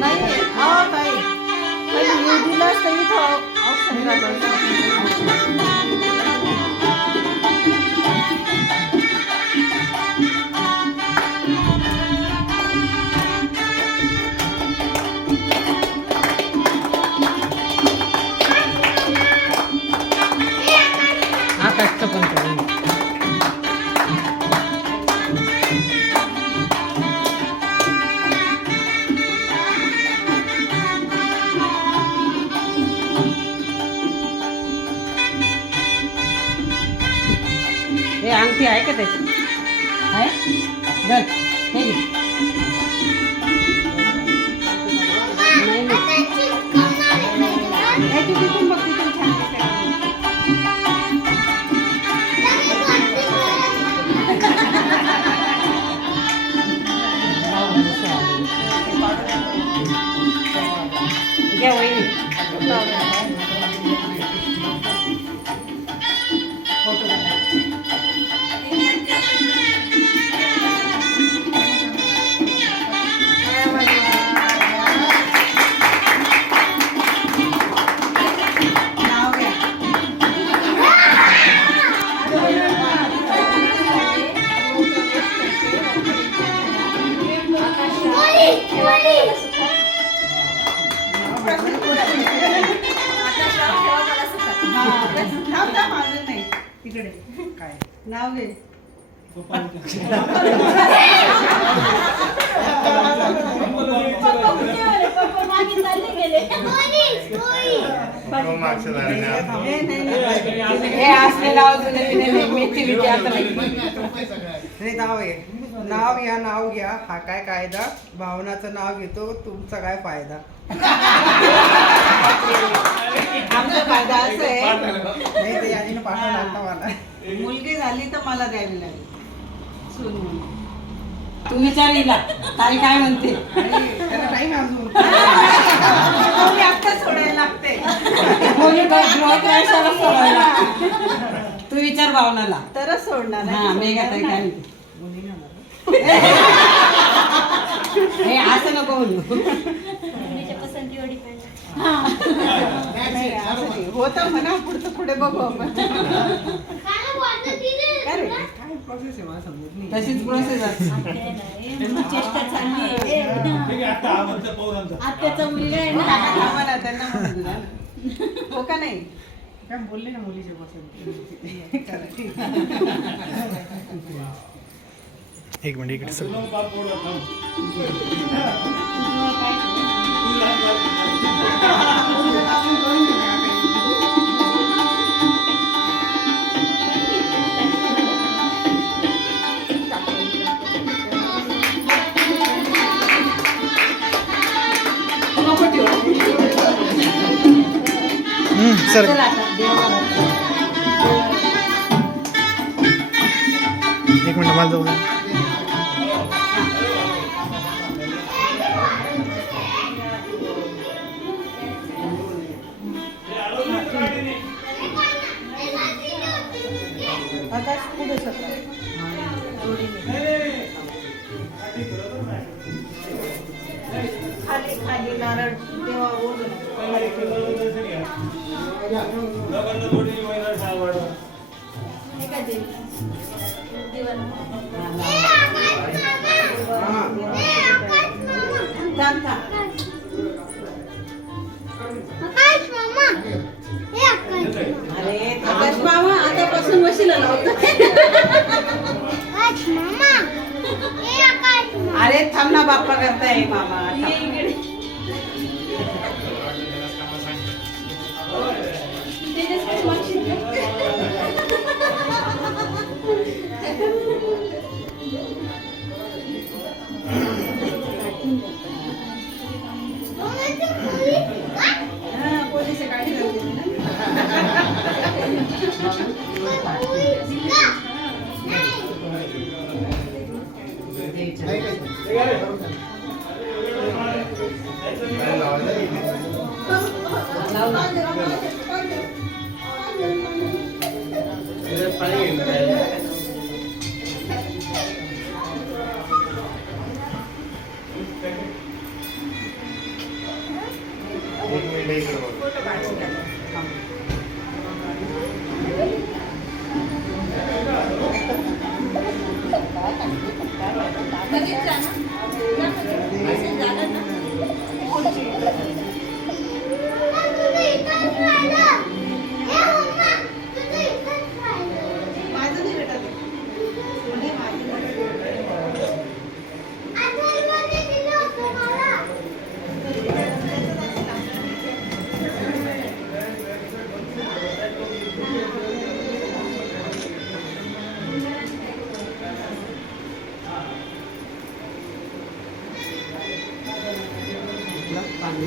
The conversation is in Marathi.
नाही ताई पहिले दिलं असतं इथं ऑप्शन आकाशचं पण करेन. हे अंगठी आहे का त्याची आहे धर हे घे. नाही नाही तू तिथून बघ तिथून छान घ्या वहिनी तिकडे काय नाव घे नाव घ्या नाव घ्या. हा काय कायदा भावनाचं नाव घेतो तुमचा काय फायदा. आमचा फायदा असं आहे नाही ते यादीनं पाठवलं आता मला मुलगी झाली तर मला द्यावी लागेल सून म्हणून. तू विचार येला ताई काय म्हणते त्याला टाईम अजून आता सोडायला लागते. तू विचार भावनाला तरच सोडणार हा मेघा ताई काय म्हणते हे असं नको बोलू होतं म्हणा पुढचं पुढे बघू आपण. तशीच प्रोसेस असते. त्यांना हो का नाही काय बोलले ना मुलीच्या पसंत. एक मिनिट इकडे सर सर एक मिनिट मला जाऊ खाली खाली नारळ तेव्हा आकाश मामा आतापासून वशीला लावतो. अरे थांब ना बाप्पा करताय मामा. पोलीस गाडी लावली. मिनिट इकडे बघ. माझं नाही भेटत. म्हणजे माझं नाही भेटत. पाणी